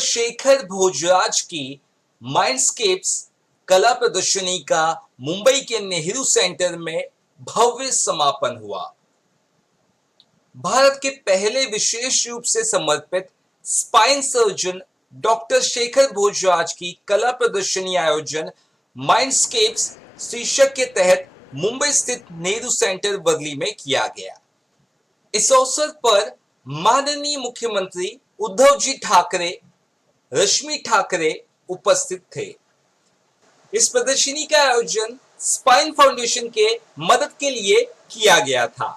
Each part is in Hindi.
शेखर भोजराज की माइंडस्केप्स कला प्रदर्शनी का मुंबई के नेहरू सेंटर में भव्य समापन हुआ। भारत के पहले विशेष रूप से समर्पित spine surgeon doctor Shekhar Bhojraj की कला प्रदर्शनी आयोजन माइंडस्केप्स शीर्षक के तहत मुंबई स्थित नेहरू सेंटर वर्ली में किया गया। इस अवसर पर माननीय मुख्यमंत्री उद्धव जी ठाकरे, रश्मि ठाकरे उपस्थित थे। इस प्रदर्शनी का आयोजन स्पाइन फाउंडेशन के मदद के लिए किया गया था।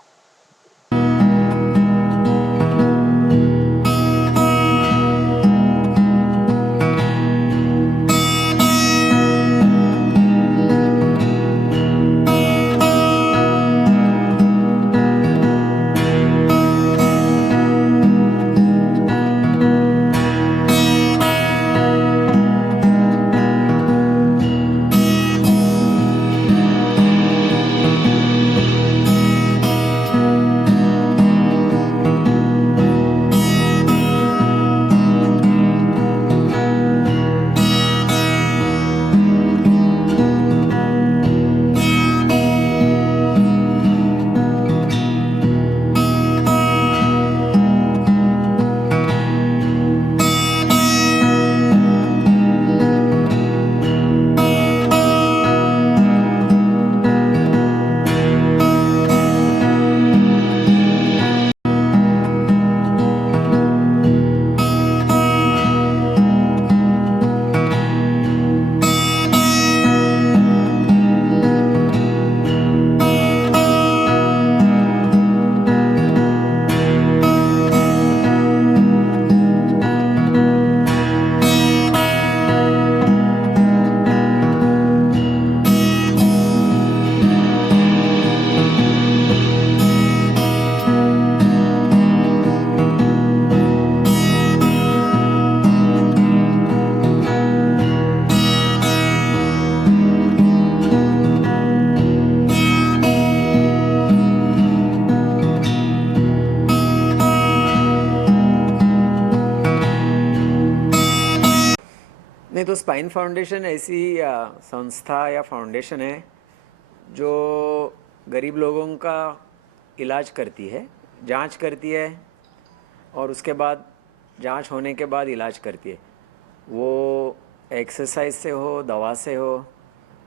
नहीं तो स्पाइन फाउंडेशन ऐसी संस्था या फाउंडेशन है जो गरीब लोगों का इलाज करती है, जांच करती है और उसके बाद जांच होने के बाद इलाज करती है। वो एक्सरसाइज से हो, दवा से हो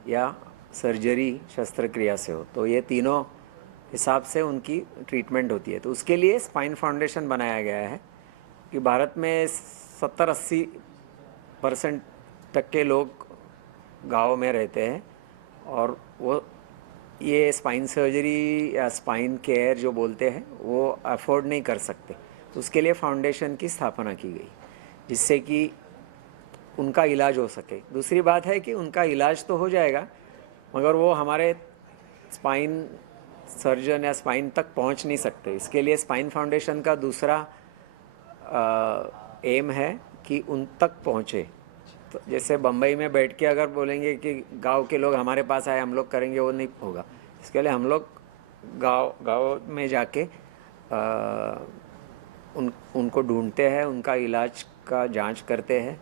या सर्जरी शस्त्रक्रिया से हो, तो ये तीनों हिसाब से उनकी ट्रीटमेंट होती है। तो उसके लिए स्पाइन फाउंडेशन बनाया गया है कि भारत में 70-80% तक के लोग गाँव में रहते हैं और वो ये स्पाइन सर्जरी या स्पाइन केयर जो बोलते हैं वो अफोर्ड नहीं कर सकते। तो उसके लिए फाउंडेशन की स्थापना की गई जिससे कि उनका इलाज हो सके। दूसरी बात है कि उनका इलाज तो हो जाएगा मगर वो हमारे स्पाइन सर्जन या स्पाइन तक पहुंच नहीं सकते। इसके लिए स्पाइन फाउंडेशन का दूसरा एम है कि उन तक पहुंचे। तो जैसे बम्बई में बैठ के अगर बोलेंगे कि गांव के लोग हमारे पास आए, हम लोग करेंगे, वो नहीं होगा। इसके लिए हम लोग गांव में जाके उनको ढूंढते हैं, उनका इलाज का जांच करते हैं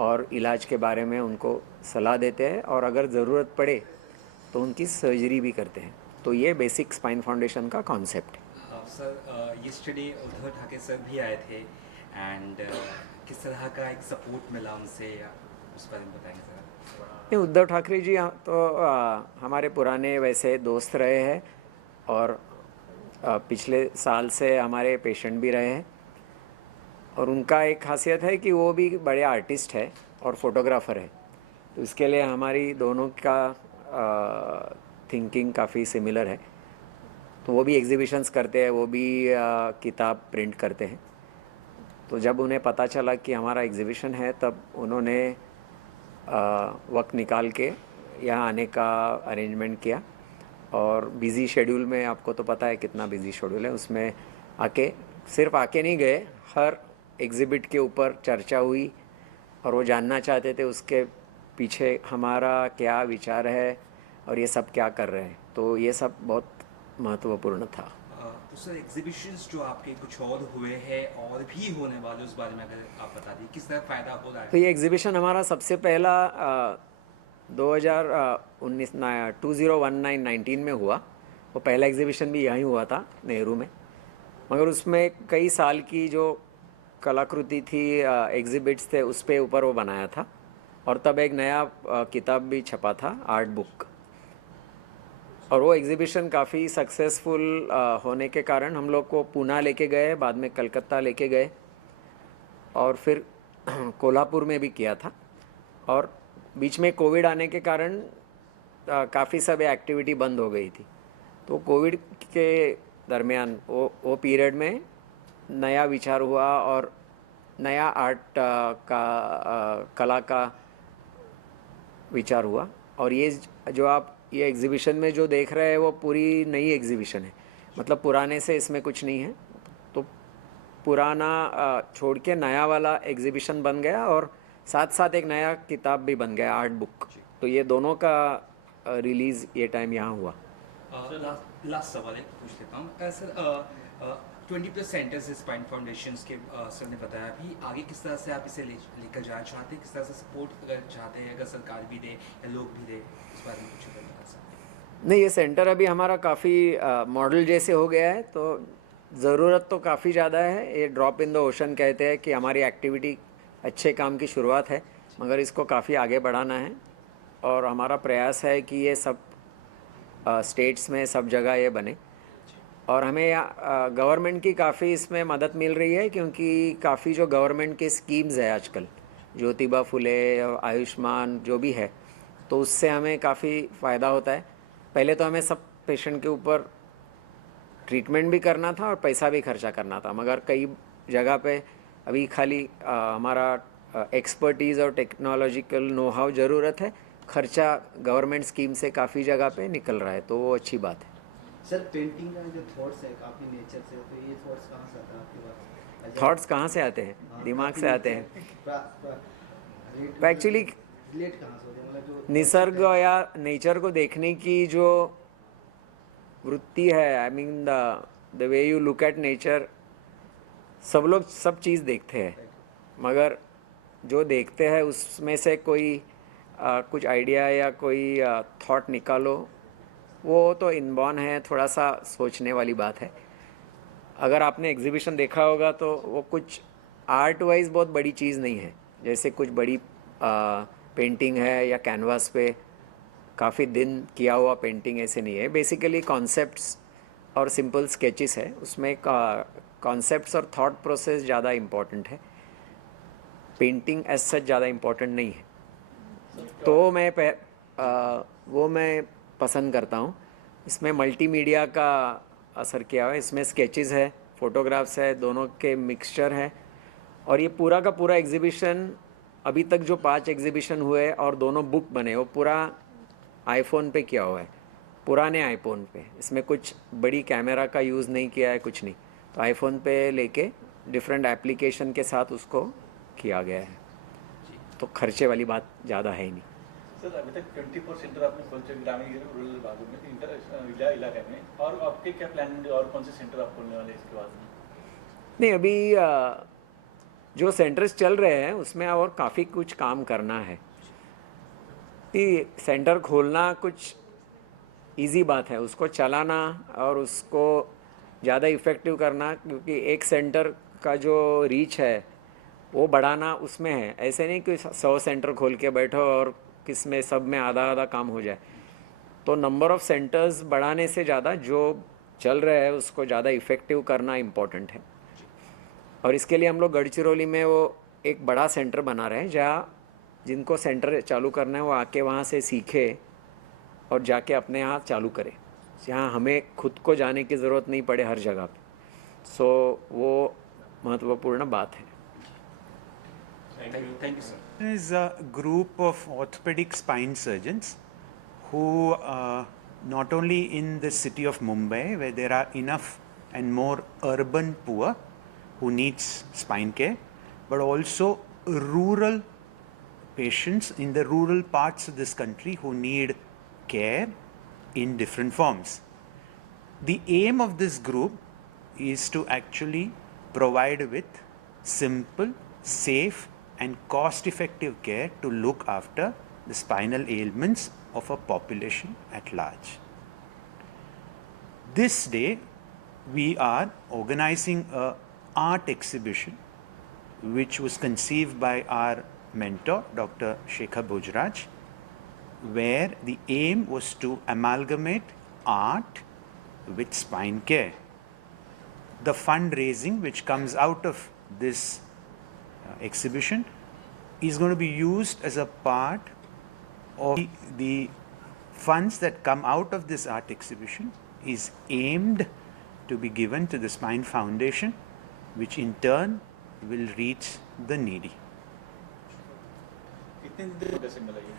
और इलाज के बारे में उनको सलाह देते हैं और अगर ज़रूरत पड़े तो उनकी सर्जरी भी करते हैं। तो ये बेसिक स्पाइन फाउंडेशन का कॉन्सेप्ट है। Sir yesterday Uddhav Thackeray sir भी आए थे एंड किस तरह का एक सपोर्ट मिला उनसे, या उस बारे में बताएंगे सर? नहीं, उद्धव ठाकरे जी तो हमारे पुराने वैसे दोस्त रहे हैं और पिछले साल से हमारे पेशेंट भी रहे हैं और उनका एक खासियत है कि वो भी बड़े आर्टिस्ट है और फोटोग्राफ़र है। तो इसके लिए हमारी दोनों का थिंकिंग काफ़ी सिमिलर है। तो वो भी एग्जीबिशंस करते हैं, वो भी किताब प्रिंट करते हैं। तो जब उन्हें पता चला कि हमारा एग्जीबिशन है तब उन्होंने वक्त निकाल के यहाँ आने का अरेंजमेंट किया और बिज़ी शेड्यूल में, आपको तो पता है कितना बिज़ी शेड्यूल है, उसमें आके सिर्फ आके नहीं गए, हर एग्ज़िबिट के ऊपर चर्चा हुई और वो जानना चाहते थे उसके पीछे हमारा क्या विचार है और ये सब क्या कर रहे हैं। तो ये सब बहुत महत्वपूर्ण था। सर एग्जीबिशंस जो आपके कुछ और हुए हैं और भी होने वाले उस बारे में अगर आप बता दिए किस तरह फ़ायदा हो रहा तो है। ये एग्जीबिशन हमारा सबसे पहला 2019 2019 में हुआ। वो पहला एग्जीबिशन भी यहीं हुआ था नेहरू में, मगर उसमें कई साल की जो कलाकृति थी, एग्जिबिट्स थे, उस पे ऊपर वो बनाया था। और तब एक नया किताब भी छपा था, आर्ट बुक। और वो एग्जीबिशन काफ़ी सक्सेसफुल होने के कारण हम लोग को पूना लेके गए, बाद में कलकत्ता लेके गए और फिर कोल्हापुर में भी किया था। और बीच में कोविड आने के कारण काफ़ी सब एक्टिविटी बंद हो गई थी। तो कोविड के दरमियान वो पीरियड में नया विचार हुआ और नया आर्ट कला का विचार हुआ। और ये जो आप ये एग्जीबिशन में जो देख रहे हैं वो पूरी नई एग्जीबिशन है, मतलब पुराने से इसमें कुछ नहीं है। तो पुराना छोड़ के नया वाला एग्जीबिशन बन गया और साथ साथ एक नया किताब भी बन गया, आर्ट बुक। तो ये दोनों का रिलीज़ ये टाइम यहाँ हुआ। लास्ट सवाल एक पूछ लेता हूँ सर। 20+ सेंटर्स स्पाइन फाउंडेशन के सर ने बताया अभी आगे किस तरह से आप इसे लेकर जाना चाहते हैं, किस तरह से सपोर्ट अगर चाहते हैं, अगर सरकार भी दे या लोग भी दे, इस बारे में कुछ बता सकते हैं। नहीं, ये सेंटर अभी हमारा काफ़ी मॉडल जैसे हो गया है, तो ज़रूरत तो काफ़ी ज़्यादा है। ये ड्रॉप इन द ओशन कहते हैं कि हमारी एक्टिविटी अच्छे काम की शुरुआत है, मगर इसको काफ़ी आगे बढ़ाना है। और हमारा प्रयास है कि ये सब स्टेट्स में सब जगह ये बने। और हमें गवर्नमेंट की काफ़ी इसमें मदद मिल रही है, क्योंकि काफ़ी जो गवर्नमेंट के स्कीम्स है आजकल, ज्योतिबा फुले, आयुष्मान जो भी है, तो उससे हमें काफ़ी फ़ायदा होता है। पहले तो हमें सब पेशेंट के ऊपर ट्रीटमेंट भी करना था और पैसा भी खर्चा करना था, मगर कई जगह पे अभी खाली हमारा एक्सपर्टीज़ और टेक्नोलॉजिकल नो हाउ ज़रूरत है। खर्चा गवर्नमेंट स्कीम से काफ़ी जगह पे निकल रहा है, तो वो अच्छी बात है। सर पेंटिंग का जो थॉट्स है काफ़ी नेचर से, तो ये थॉट्स कहाँ से आता है आपके पास? थॉट्स कहाँ से आते हैं? हाँ, दिमाग काफी से आते हैं। एक्चुअली रिलेट कहाँ से होते हैं, मतलब जो निसर्ग या नेचर को देखने की जो वृत्ति है, I mean the way you look at nature, सब लोग सब चीज़ देखते हैं, मगर जो देखते हैं उसमें से कोई कुछ आइडिया या कोई थॉट निकालो, वो तो इनबॉर्न है, थोड़ा सा सोचने वाली बात है। अगर आपने एग्जीबिशन देखा होगा तो वो कुछ आर्ट वाइज बहुत बड़ी चीज़ नहीं है, जैसे कुछ बड़ी पेंटिंग है या कैनवास पे काफ़ी दिन किया हुआ पेंटिंग ऐसे नहीं है। बेसिकली कॉन्सेप्ट्स और सिंपल स्केचेस है, उसमें कॉन्सेप्ट्स और थॉट प्रोसेस ज़्यादा इम्पॉर्टेंट है, पेंटिंग एज सच ज़्यादा इम्पॉर्टेंट नहीं है। तो वो मैं पसंद करता हूँ। इसमें मल्टीमीडिया का असर किया हुआ है, इसमें स्केचेस है, फोटोग्राफ्स है, दोनों के मिक्सचर है। और ये पूरा का पूरा एग्जीबिशन, अभी तक जो 5 एग्जीबिशन हुए और दोनों बुक बने, वो पूरा आईफोन पे किया हुआ है, पुराने आईफोन पे। इसमें कुछ बड़ी कैमरा का यूज़ नहीं किया है, कुछ नहीं। तो आईफोन पे लेके डिफरेंट एप्लीकेशन के साथ उसको किया गया है, तो खर्चे वाली बात ज़्यादा है ही नहीं। सर अभी तक 24 सेंटर आपने खोल चुके ग्रामीण रूरल भागों में, इलाके में, और आपके क्या प्लान है और कौन से सेंटर आप खोलने वाले हैं इसके बाद में? नहीं, अभी जो सेंटर्स चल रहे हैं उसमें और काफ़ी कुछ काम करना है। कि सेंटर खोलना कुछ इजी बात है, उसको चलाना और उसको ज़्यादा इफ़ेक्टिव करना, क्योंकि एक सेंटर का जो रीच है वो बढ़ाना उसमें है। ऐसे नहीं कि 100 सेंटर खोल के बैठो और किसमें सब में आधा आधा काम हो जाए। तो नंबर ऑफ़ सेंटर्स बढ़ाने से ज़्यादा जो चल रहा है उसको ज़्यादा इफ़ेक्टिव करना इम्पोर्टेंट है। और इसके लिए हम लोग गढ़चिरौली में वो एक बड़ा सेंटर बना रहे हैं, जहाँ जिनको सेंटर चालू करना है वो आके वहाँ से सीखे और जाके अपने यहाँ चालू करें, जहाँ हमें खुद को जाने की ज़रूरत नहीं पड़े हर जगह पे। सो वो महत्वपूर्ण बात है। Thank you sir. Is a group of orthopedic spine surgeons who not only in the city of Mumbai, where there are enough and more urban poor who needs spine care, but also rural patients in the rural parts of this country who need care in different forms. The aim of this group is to actually provide with simple, safe, and cost-effective care to look after the spinal ailments of a population at large. This day, we are organizing a art exhibition which was conceived by our mentor, Dr. Shekhar Bhojraj, where the aim was to amalgamate art with spine care. The fundraising which comes out of this exhibition is going to be used as a part of the funds that come out of this art exhibition is aimed to be given to the Spine Foundation, which in turn will reach the needy. कितने दिन कैसे मिला ये?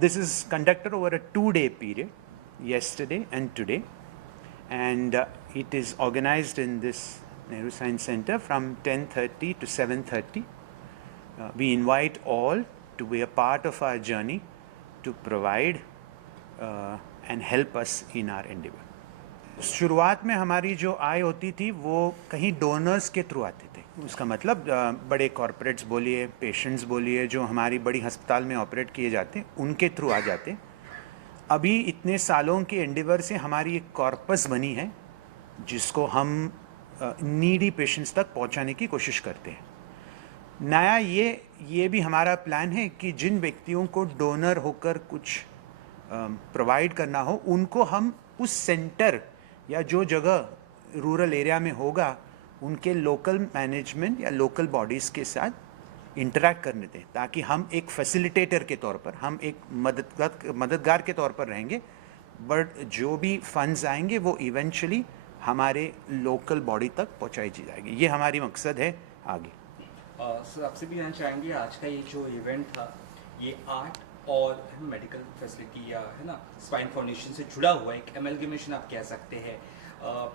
This is conducted over a 2-day period, yesterday and today, and it is organized in this Nehru Science Center from 10:30 to 7:30. We invite all to be a part of our journey to provide and help us in our endeavor. शुरुआत में हमारी जो आय होती थी वो कहीं डोनर्स के थ्रू आते थे. उसका मतलब बड़े कॉरपोरेट्स बोलिए, पेशेंट्स बोलिए, जो हमारी बड़ी अस्पताल में ऑपरेट किए जाते उनके थ्रू आ जाते. अभी इतने सालों के एंडेवर से हमारी एक कॉर्पस बनी है जिसको हम नीडी पेशेंट्स तक पहुंचाने की कोशिश करते हैं. नया ये भी हमारा प्लान है कि जिन व्यक्तियों को डोनर होकर कुछ प्रोवाइड करना हो उनको हम उस सेंटर या जो जगह रूरल एरिया में होगा उनके लोकल मैनेजमेंट या लोकल बॉडीज़ के साथ इंटरेक्ट करने दें, ताकि हम एक फैसिलिटेटर के तौर पर, हम एक मददगार के तौर पर रहेंगे, बट जो भी फंड्स आएंगे वो इवेंचुअली हमारे लोकल बॉडी तक पहुंचाई जाएगी. ये हमारी मकसद है आगे. सर आपसे भी जानना चाहेंगे, आज का ये जो इवेंट था ये आर्ट और मेडिकल फैसिलिटी या है ना स्पाइन फाउंडेशन से जुड़ा हुआ एक एमलगमेशन आप कह सकते हैं.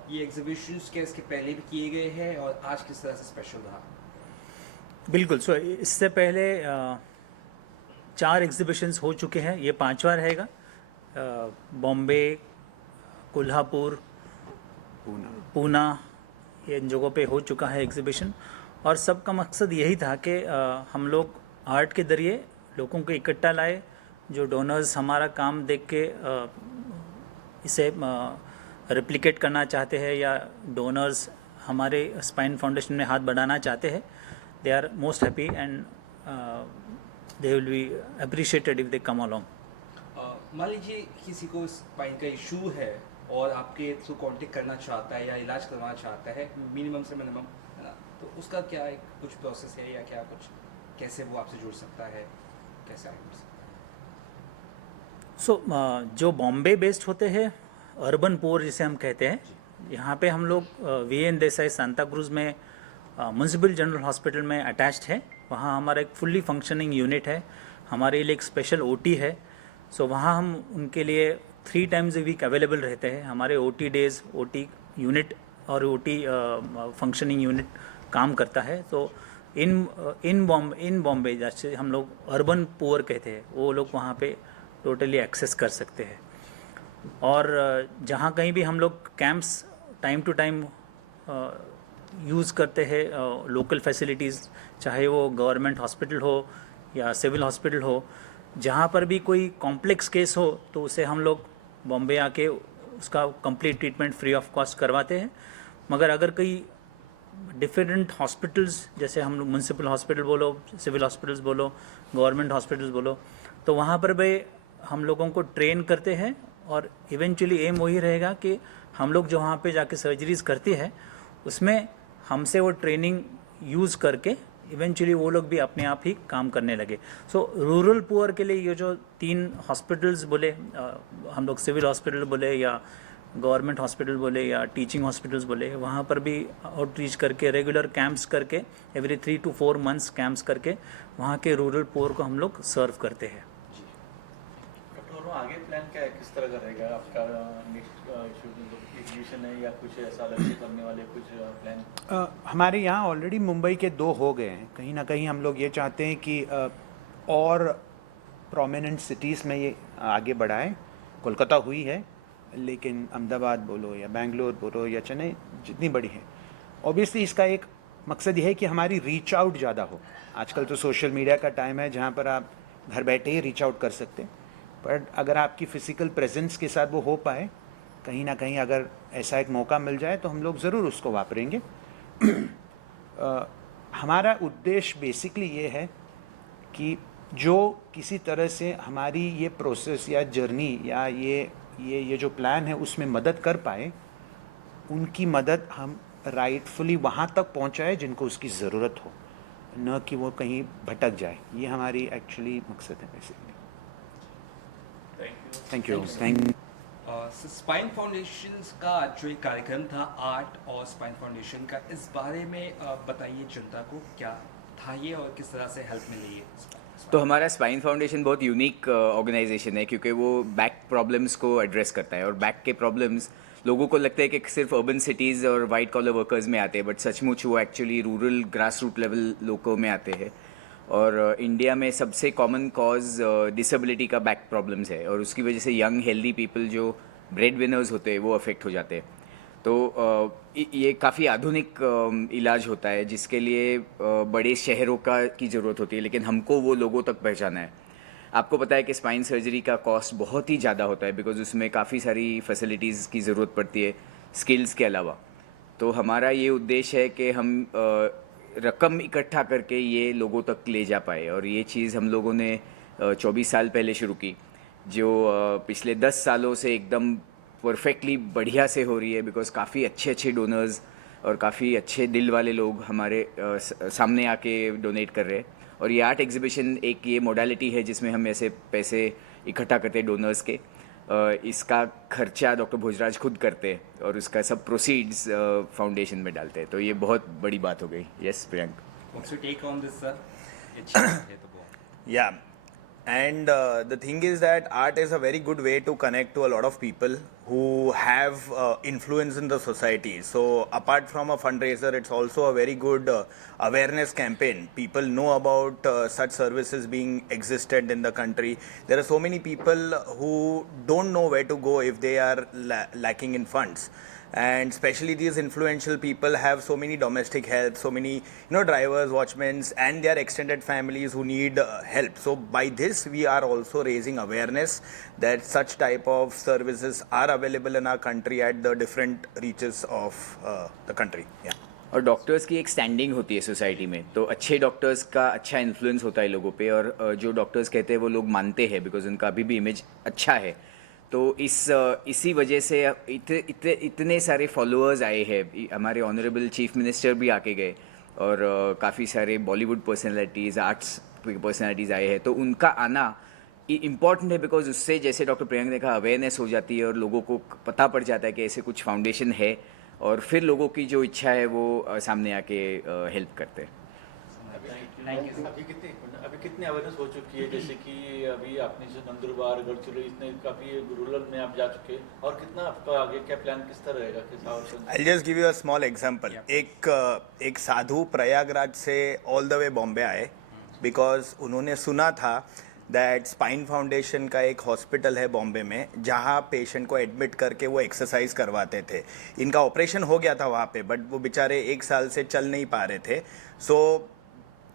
ये एग्जीबिशंस के इसके पहले भी किए गए हैं और आज किस तरह से स्पेशल रहा? बिल्कुल. सो इससे पहले 4 एग्जीबिशंस हो चुके हैं, ये 5वां रहेगा. बॉम्बे, कोल्हापुर, पूना, ये इन जगहों पे हो चुका है एग्जीबिशन. और सबका मकसद यही था कि हम लोग आर्ट के ज़रिए लोगों को इकट्ठा लाए, जो डोनर्स हमारा काम देख के इसे रेप्लिकेट करना चाहते हैं या डोनर्स हमारे स्पाइन फाउंडेशन में हाथ बढ़ाना चाहते हैं. They are most happy and they will be appreciated if they come along. मान लीजिए किसी को स्पाइन का इशू है और आपके थ्रू कांटेक्ट करना चाहता है या इलाज करवाना चाहता है, मिनिमम से मिनिमम, है ना, तो उसका क्या एक कुछ प्रोसेस है या क्या कुछ, कैसे वो आपसे जुड़ सकता है, कैसे आगे बढ़ सकता है? सो जो बॉम्बे बेस्ड होते हैं, अर्बन पोर जिसे हम कहते हैं, यहाँ पे हम लोग VN देसाई सांता क्रूज में म्यूनिसिपल जनरल हॉस्पिटल में अटैच्ड है. वहाँ हमारा एक फुल्ली फंक्शनिंग यूनिट है, हमारे लिए एक स्पेशल OT है. सो वहाँ हम उनके लिए 3 टाइम्स ए वीक अवेलेबल रहते हैं. हमारे OT डेज, OT यूनिट और OT फंक्शनिंग यूनिट काम करता है. तो इन बॉम्बे जैसे हम लोग अर्बन पुअर कहते हैं, वो लोग वहाँ पे टोटली एक्सेस कर सकते हैं. और जहाँ कहीं भी हम लोग camps time to time use करते हैं, लोकल फैसिलिटीज़, चाहे वो गवर्नमेंट हॉस्पिटल हो या सिविल हॉस्पिटल हो, जहाँ पर भी कोई कॉम्प्लेक्स केस हो तो उसे हम लोग बॉम्बे आके उसका complete treatment free of cost करवाते हैं. मगर अगर कोई डिफरेंट हॉस्पिटल्स, जैसे हम लोग म्यूनसिपल हॉस्पिटल बोलो, सिविल हॉस्पिटल्स बोलो, गवर्नमेंट हॉस्पिटल्स बोलो, तो वहाँ पर भी हम लोगों को ट्रेन करते हैं. और इवेंचुअली एम वही रहेगा कि हम लोग जो वहाँ पे जाके सर्जरीज करती है उसमें हमसे वो ट्रेनिंग यूज़ करके इवेंचुअली वो लोग भी अपने आप ही काम करने लगे. सो रूरल पुअर के लिए ये जो 3 हॉस्पिटल्स बोले, हम लोग सिविल हॉस्पिटल बोले या गवर्नमेंट हॉस्पिटल बोले या टीचिंग हॉस्पिटल्स बोले, वहाँ पर भी आउटरीच करके रेगुलर कैंप्स करके एवरी 3 to 4 months कैंप्स करके वहाँ के रूरल पुअर को हम लोग सर्व करते हैं. डॉक्टर आगे प्लान क्या है, किस तरह का रहेगा आपका नेक्स्ट एग्जीबिशन है या कुछ ऐसा अलग से करने वाले कुछ प्लान? हमारे यहाँ ऑलरेडी मुंबई के 2 हो गए हैं. कहीं ना कहीं हम लोग ये चाहते हैं कि और प्रोमिनेंट सिटीज़ में ये आगे बढ़ाएं. कोलकाता हुई है, लेकिन अहमदाबाद बोलो या बेंगलोर बोलो या चेन्नई जितनी बड़ी है, ऑब्वियसली इसका एक मकसद ये है कि हमारी रीच आउट ज़्यादा हो। आजकल तो सोशल मीडिया का टाइम है जहाँ पर आप घर बैठे ही रीच आउट कर सकते हैं, पर अगर आपकी फ़िज़िकल प्रेजेंस के साथ वो हो पाए, कहीं ना कहीं अगर ऐसा एक मौका मिल जाए तो हम लोग ज़रूर उसको वापरेंगे। हमारा उद्देश्य बेसिकली ये है कि जो किसी तरह से हमारी ये प्रोसेस या जर्नी या ये जो प्लान है उसमें मदद कर पाए, उनकी मदद हम राइटफुली वहाँ तक पहुँचाए जिनको उसकी ज़रूरत हो, न कि वो कहीं भटक जाए। ये हमारी एक्चुअली मकसद है basically. Thank you. Spine foundation का जो एक कार्यक्रम था आर्ट और स्पाइन फाउंडेशन का, इस बारे में बताइए जनता को क्या था ये और किस तरह से हेल्प मिली है। तो हमारा स्पाइन फाउंडेशन बहुत यूनिक ऑर्गेनाइजेशन है क्योंकि वो बैक प्रॉब्लम्स को एड्रेस करता है, और बैक के प्रॉब्लम्स लोगों को लगता है कि सिर्फ अर्बन सिटीज़ और वाइट कॉलर वर्कर्स में आते हैं, बट सचमुच वो actually rural grass root level लोगों में आते हैं। और इंडिया में सबसे कॉमन कॉज डिसेबिलिटी का बैक प्रॉब्लम्स है, और उसकी वजह से यंग हेल्दी पीपल जो ब्रेड विनर्स होते हैं वो अफेक्ट हो जाते हैं। तो ये काफ़ी आधुनिक इलाज होता है जिसके लिए बड़े शहरों की ज़रूरत होती है, लेकिन हमको वो लोगों तक पहुंचाना है। आपको पता है कि स्पाइन सर्जरी का कॉस्ट बहुत ही ज़्यादा होता है, बिकॉज उसमें काफ़ी सारी फैसिलिटीज़ की ज़रूरत पड़ती है स्किल्स के अलावा। तो हमारा ये उद्देश्य है कि हम रकम इकट्ठा करके ये लोगों तक ले जा पाए, और ये चीज़ हम लोगों ने 24 साल पहले शुरू की, जो पिछले 10 सालों से एकदम परफेक्टली बढ़िया से हो रही है, बिकॉज काफ़ी अच्छे अच्छे डोनर्स और काफ़ी अच्छे दिल वाले लोग हमारे सामने आके डोनेट कर रहे हैं। और ये आर्ट एग्जीबिशन एक ये मोडालिटी है जिसमें हम ऐसे पैसे इकट्ठा करते हैं डोनर्स के। इसका खर्चा डॉक्टर भोजराज खुद करते हैं और उसका सब प्रोसीड्स फाउंडेशन में डालते हैं, तो ये बहुत बड़ी बात हो गई। Yes Priyank, what's your take on this sir? अच्छी बात है तो बहुत। Yeah, and the thing is that art is a very good way to connect to a lot of people who have influence in the society. So apart from a fundraiser, it's also a very good awareness campaign. People know about such services being existent in the country. There are so many people who don't know where to go if they are lacking in funds. And especially these influential people have so many domestic help, so many drivers, watchmen and their extended families who need help. So by this we are also raising awareness that such type of services are available in our country at the different reaches of the country. Yeah. और डॉक्टर्स की एक स्टैंडिंग होती है सोसाइटी में, तो अच्छे डॉक्टर्स का अच्छा इन्फ्लुएंस होता है लोगों पे, और जो डॉक्टर्स कहते हैं वो लोग मानते हैं, बिकॉज उनका अभी भी इमेज अच्छा है। तो इसी वजह से इतने सारे फॉलोअर्स आए हैं। हमारे ऑनरेबल चीफ मिनिस्टर भी आके गए, और काफ़ी सारे बॉलीवुड पर्सनैलिटीज़, आर्ट्स पर्सनैलिटीज़ आए हैं। तो उनका आना इम्पॉर्टेंट है, बिकॉज उससे जैसे डॉक्टर प्रियंक ने कहा अवेयरनेस हो जाती है और लोगों को पता पड़ जाता है कि ऐसे कुछ फाउंडेशन है, और फिर लोगों की जो इच्छा है वो सामने आके हेल्प करते हैं। अभी कितनी अवेयरनेस हो चुकी है? जैसे कि अभी आपने जो नंदुरबार, गढ़चिरौली, इतने काफ़ी रूरल में आप जा चुके, और कितना आपका आगे क्या प्लान किस तरह रहेगा? I'll just give you a small example. एक साधु प्रयागराज से ऑल द वे बॉम्बे आए, बिकॉज उन्होंने सुना था दैट स्पाइन फाउंडेशन का एक हॉस्पिटल है बॉम्बे में जहाँ पेशेंट को एडमिट करके वो एक्सरसाइज करवाते थे। इनका ऑपरेशन हो गया था वहाँ पे, बट वो बेचारे 1 साल से चल नहीं पा रहे थे। सो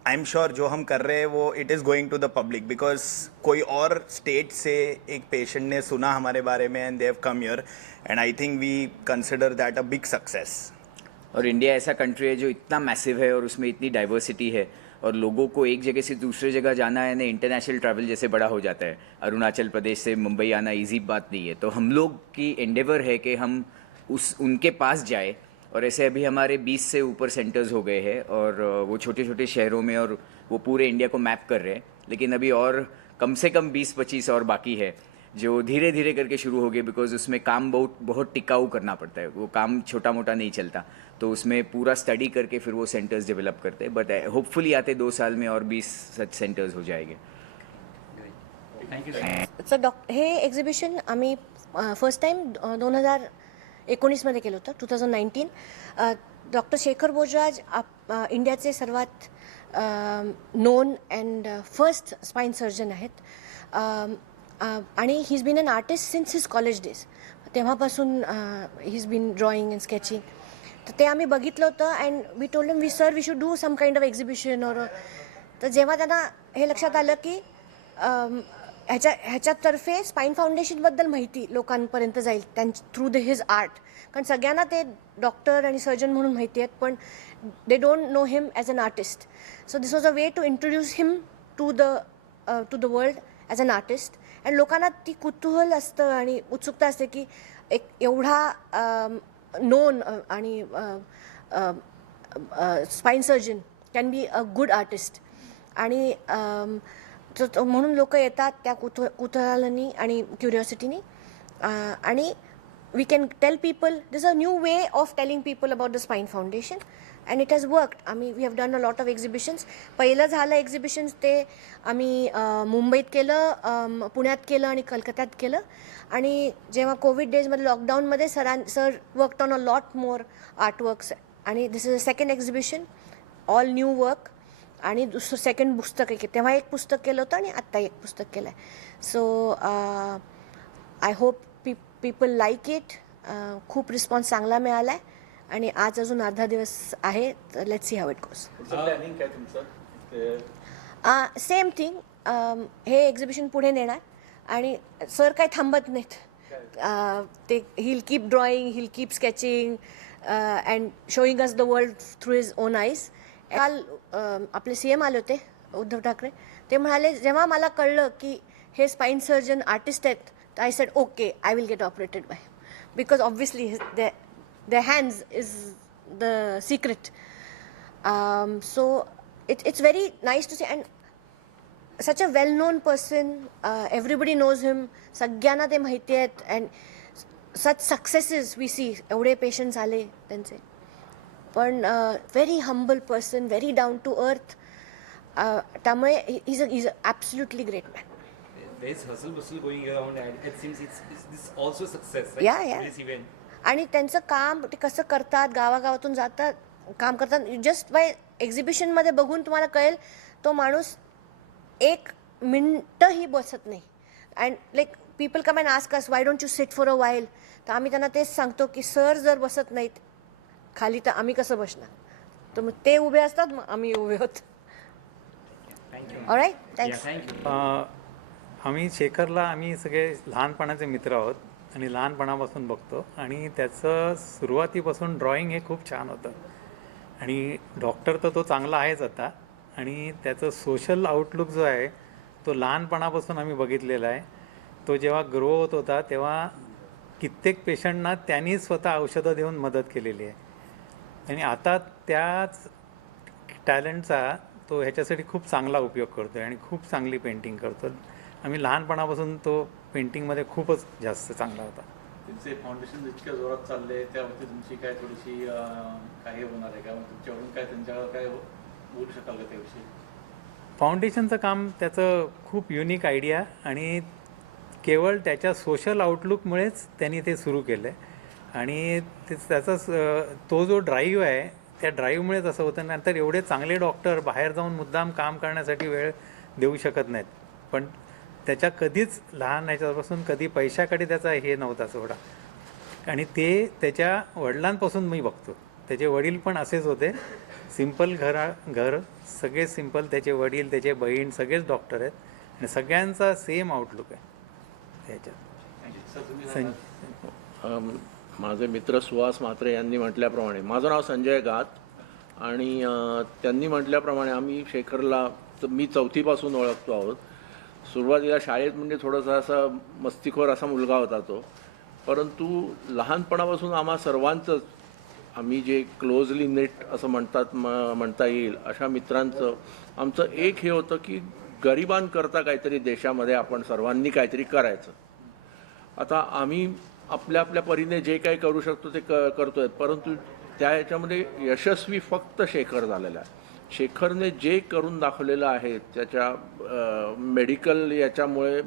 आई एम श्योर जो हम कर रहे हैं वो it is going to the public, because कोई और स्टेट से एक पेशेंट ने सुना हमारे बारे में and they have come here, and I think we consider that a big success. और इंडिया ऐसा कंट्री है जो इतना मैसिव है और उसमें इतनी डाइवर्सिटी है, और लोगों को एक जगह से दूसरे जगह जाना है ना, इंटरनेशनल ट्रैवल जैसे बड़ा हो जाता है। अरुणाचल प्रदेश से मुंबई आना इजी बात नहीं है। तो हम लोग की एंडेवर है कि हम उनके पास जाए, और ऐसे अभी हमारे 20 से ऊपर सेंटर्स हो गए हैं, और वो छोटे छोटे शहरों में, और वो पूरे इंडिया को मैप कर रहे हैं। लेकिन अभी और कम से कम 20-25 और बाकी है जो धीरे धीरे करके शुरू हो गए, बिकॉज उसमें काम बहुत टिकाऊ करना पड़ता है। वो काम छोटा मोटा नहीं चलता, तो उसमें पूरा स्टडी करके फिर वो सेंटर्स डेवलप करते हैं। बट होपफुली आते 2 साल में और 20 सच सेंटर्स हो जाएंगे। Thank you sir. हे एक्झिबिशन आम्ही फर्स्ट टाइम 2019मध्ये केलं होतं, 2019. डॉक्टर शेखर भोजराज इंडियाचे सर्वात known and first spine surgeon आहेत, आणि he is been an artist since his college days. तेव्हापासून he is been drawing and sketching. तर ते आम्ही बघितलं होतं and we told him we should do some kind of exhibition or. तर जेव्हा त्यांना हे लक्षात आलं की ह्याच्यातर्फे स्पाईन फाउंडेशनबद्दल माहिती लोकांपर्यंत जाईल थ्रू हिज आर्ट. कारण सगळ्यांना ते डॉक्टर आणि सर्जन म्हणून माहिती आहेत पण they don't know him as an artist. So this was a way to introduce him to the world as an artist. And लोकांना ती कुतूहल असतं आणि उत्सुकता असते की एक एवढा नोन आणि spine surgeon can be a good artist. आणि म्हणून लोक येतात त्या कुतूहलानी आणि क्युरिओसिटीनी. आणि we can tell people this a new way of telling people about the spine foundation and it has worked. We have done a lot of exhibitions. पहिलं झालं एक्झिबिशन्स ते आम्ही मुंबईत केलं, पुण्यात केलं आणि कलकत्त्यात केलं. आणि जेव्हा कोविड डेजमध्ये लॉकडाऊनमध्ये sir worked on a lot more artworks. आणि this is a second exhibition, all new work. आणि दुसरं सेकंड पुस्तक आहे, तेव्हा एक पुस्तक केलं होतं आणि आत्ता एक पुस्तक केलं आहे. So I hope people like it. खूप रिस्पॉन्स चांगला मिळाला आहे आणि आज अजून अर्धा दिवस आहे. तर let's see how it goes. Planning काय तुमचं? सेम थिंग, हे एक्झिबिशन पुढे नेणार आणि सर काही थांबत नाहीत. ते he'll keep drawing, he'll keep sketching and showing us the world through his own eyes. काल आपले CM आले होते उद्धव ठाकरे. ते म्हणाले जेव्हा मला कळलं की हे स्पाईन सर्जन आर्टिस्ट आहेत तर I said okay I will get operated by because obviously their hands is the secret. So it's very nice to see and such a well known person, everybody knows him, सगळ्यांना ते माहिती आहेत and such successes we see. एवढे पेशंट्स आले त्यांचे पण very humble person, very down to earth. त्यामुळे is absolutely great man. There is hustle bustle going around and it seems it's this also success, right? Yeah. This event. आणि त्यांचं काम ते कसं करतात, गावागावातून जातात, काम करतात. जस्ट बाय एक्झिबिशनमध्ये बघून तुम्हाला कळेल तो माणूस एक मिनटंही बसत नाही. And like people come and ask us why don't you sit for a वाईल. तर आम्ही त्यांना तेच सांगतो की सर जर बसत नाहीत खाली तर आम्ही कसं बसणार. तर मग ते उभे असतात, मग आम्ही उभे होतो. All right, thanks. आम्ही शेखरला आम्ही सगळे लहानपणाचे मित्र आहोत आणि लहानपणापासून बघतो आणि त्याचं सुरुवातीपासून ड्रॉइंग हे खूप छान होतं आणि डॉक्टर तर तो चांगला आहेच आता. आणि त्याचं सोशल आउटलुक जो आहे तो लहानपणापासून आम्ही बघितलेला आहे. तो जेव्हा ग्रो होत होता तेव्हा कित्येक पेशंटना त्यांनी स्वतः औषधं देऊन मदत केलेली आहे. आणि आता त्याच टॅलेंटचा तो ह्याच्यासाठी खूप चांगला उपयोग करतो आहे आणि खूप चांगली पेंटिंग करतो. आम्ही लहानपणापासून तो पेंटिंगमध्ये खूपच जास्त चांगला होता. तुमचे फाउंडेशन इतक्या जोरात चालले त्यावरती तुमची काय थोडीशी काय होणार आहे का, तुमच्याकडून काय त्यांच्यावर काय बोलू शकाल का त्याविषयी? फाउंडेशनचं काम त्याचं खूप युनिक आयडिया आणि केवळ त्याच्या सोशल आउटलुकमुळेच त्यांनी ते सुरू केलं आहे. आणि त्याचा तो जो ड्राईव्ह आहे त्या ड्राईव्हमुळेच असं होतं. नंतर एवढे चांगले डॉक्टर बाहेर जाऊन मुद्दाम काम करण्यासाठी वेळ देऊ शकत नाहीत. पण त्याच्या कधीच लहान ह्याच्यापासून कधी पैशाकडे त्याचा हे नव्हता सोडा. आणि ते त्याच्या वडिलांपासून मी बघतो. त्याचे वडील पण असेच होते, सिंपल घर सगळे सिंपल. त्याचे वडील, त्याचे बहीण सगळेच डॉक्टर आहेत आणि सगळ्यांचा सेम आउटलुक आहे त्याच्यात. माझे मित्र सुहास म्हात्रे यांनी म्हटल्याप्रमाणे माझं नाव संजय गात आणि त्यांनी म्हटल्याप्रमाणे आम्ही शेखरला मी 4थीपासून ओळखतो आहोत. सुरुवातीला शाळेत म्हणजे थोडासा असा मस्तीखोर असा मुलगा होता तो. परंतु लहानपणापासून आम्हा सर्वांचंच आम्ही जे क्लोजली नेट असं म्हणता येईल अशा मित्रांचं आमचं एक हे होतं की गरिबांकरता काहीतरी देशामध्ये आपण सर्वांनी काहीतरी करायचं. आता आम्ही आपल्या आपल्या परीने जे काही करू शकतो ते करतो आहे. परंतु त्या ह्याच्यामध्ये यशस्वी फक्त शेखर झालेला आहे. शेखरने जे करून दाखवलेलं आहे त्याच्या मेडिकल याच्यामुळे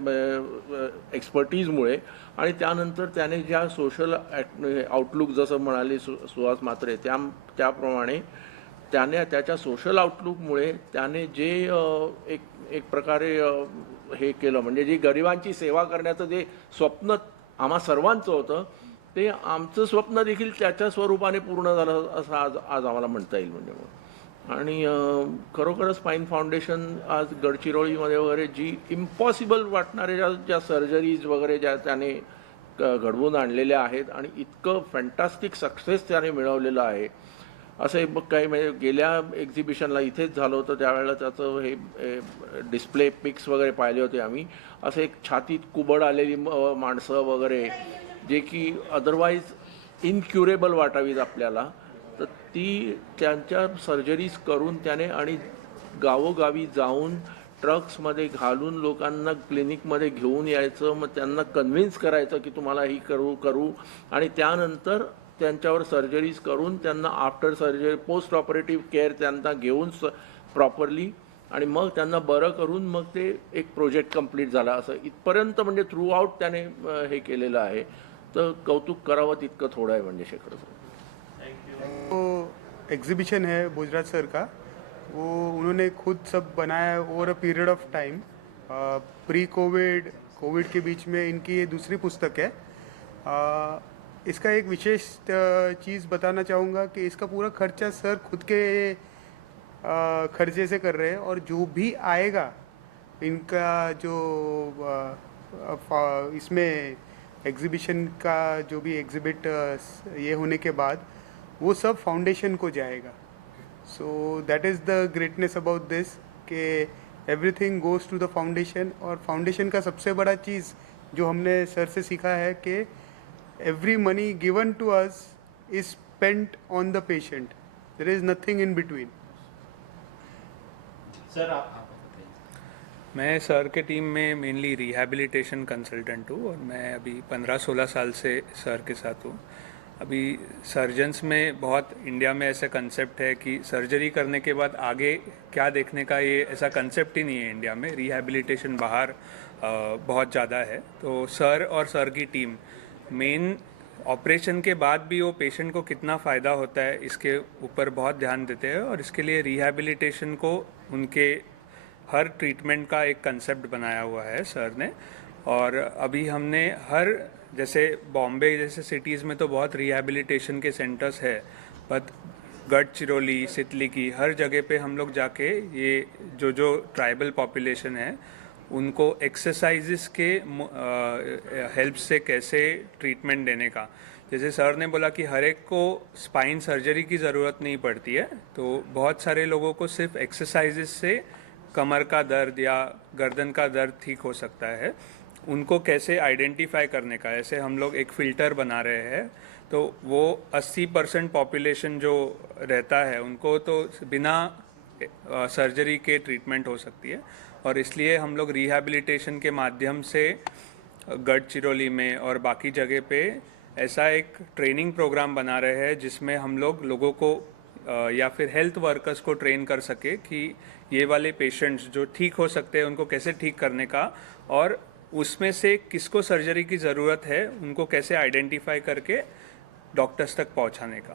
एक्सपर्टीजमुळे आणि त्यानंतर त्याने ज्या सोशल आउटलुक जसं म्हणाले सुहास म्हात्रे त्याप्रमाणे त्याने त्याच्या सोशल आउटलुकमुळे त्याने जे एक प्रकारे हे केलं म्हणजे जी गरिबांची सेवा करण्याचं जे स्वप्न आम्हा सर्वांचं होतं ते आमचं स्वप्न देखील त्याच्या स्वरूपाने पूर्ण झालं असं आज आज आम्हाला म्हणता येईल म्हणजे मग. आणि खरोखरच स्पाईन फाउंडेशन आज गडचिरोलीमध्ये वगैरे जी इम्पॉसिबल वाटणारे ज्या सर्जरीज वगैरे ज्या त्याने घडवून आणलेल्या आहेत आणि इतकं फॅन्टास्टिक सक्सेस त्याने मिळवलेलं आहे. असं एक काही म्हणजे गेल्या एक्झिबिशनला इथेच झालं होतं त्यावेळेला त्याचं हे डिस्प्ले पिक्स वगैरे पाहिले होते आम्ही. असं एक छातीत कुबड आलेली माणसं वगैरे जे की अदरवाईज इनक्युरेबल वाटावीत आपल्याला, तर ती त्यांच्या सर्जरीज करून त्याने आणि गावोगावी जाऊन ट्रक्समध्ये घालून लोकांना क्लिनिकमध्ये घेऊन यायचं, मग त्यांना कन्व्हिन्स करायचं की तुम्हाला ही करू आणि त्यानंतर त्यांच्यावर सर्जरीज करून त्यांना after surgery post operative care त्यांना घेऊन प्रॉपरली आणि मग त्यांना बरं करून मग ते एक प्रोजेक्ट कंप्लीट झाला. असं इथपर्यंत म्हणजे थ्रू आउट त्याने हे केलेलं आहे. तर कौतुक करावं तितकं थोडं आहे म्हणजे शेखर सर. वो एग्जीबिशन है भोजराज सर का, वो उन्होंने खुद सब बनाया है over a period of time. Pre Covid के बीच में इनकी ये दूसरी पुस्तक है. इसका एक विशेष चीज़ बताना चाहूँगा कि इसका पूरा खर्चा सर खुद के खर्चे से कर रहे हैं और जो भी आएगा इनका जो इसमें एग्जीबिशन का जो भी एग्जिबिट ये होने के बाद वो सब फाउंडेशन को जाएगा. So that is the greatness about this कि everything goes to the foundation. और फाउंडेशन का सबसे बड़ा चीज़ जो हमने सर से सीखा है कि every money given to us is spent on the patient. There is nothing in between. Sir आप मैं सर के टीम में मेनली रिहैबिलिटेशन कंसल्टेंट हूँ और मैं अभी 15-16 साल से सर के साथ हूँ. अभी सर्जन्स में बहुत इंडिया में ऐसा कंसेप्ट है कि सर्जरी करने के बाद आगे क्या देखने का, ये ऐसा कंसेप्ट ही नहीं है इंडिया में. रिहैबिलिटेशन बाहर बहुत ज़्यादा है. तो सर और सर की टीम मेन ऑपरेशन के बाद भी वो पेशेंट को कितना फ़ायदा होता है इसके ऊपर बहुत ध्यान देते हैं और इसके लिए रिहैबिलिटेशन को उनके हर ट्रीटमेंट का एक कंसेप्ट बनाया हुआ है सर ने. और अभी हमने जैसे बॉम्बे जैसे सिटीज़ में तो बहुत रिहैबिलिटेशन के सेंटर्स है, बट गढ़चिरौली, सितलिकी हर जगह पे हम लोग जाके ये जो ट्राइबल पॉपुलेशन है उनको एक्सरसाइजेस के हेल्प से कैसे ट्रीटमेंट देने का. जैसे सर ने बोला कि हर एक को स्पाइन सर्जरी की ज़रूरत नहीं पड़ती है, तो बहुत सारे लोगों को सिर्फ एक्सरसाइजेस से कमर का दर्द या गर्दन का दर्द ठीक हो सकता है. उनको कैसे आइडेंटिफाई करने का, ऐसे हम लोग एक फ़िल्टर बना रहे हैं. तो वो 80% पॉपुलेशन जो रहता है उनको तो बिना सर्जरी के ट्रीटमेंट हो सकती है. और इसलिए हम लोग रिहैबिलिटेशन के माध्यम से गढ़चिरौली में और बाकी जगह पे ऐसा एक ट्रेनिंग प्रोग्राम बना रहे हैं जिसमें हम लोगों को या फिर हेल्थ वर्कर्स को ट्रेन कर सके कि ये वाले पेशेंट्स जो ठीक हो सकते हैं उनको कैसे ठीक करने का और उसमें से किसको सर्जरी की ज़रूरत है उनको कैसे आइडेंटिफाई करके डॉक्टर्स तक पहुंचाने का.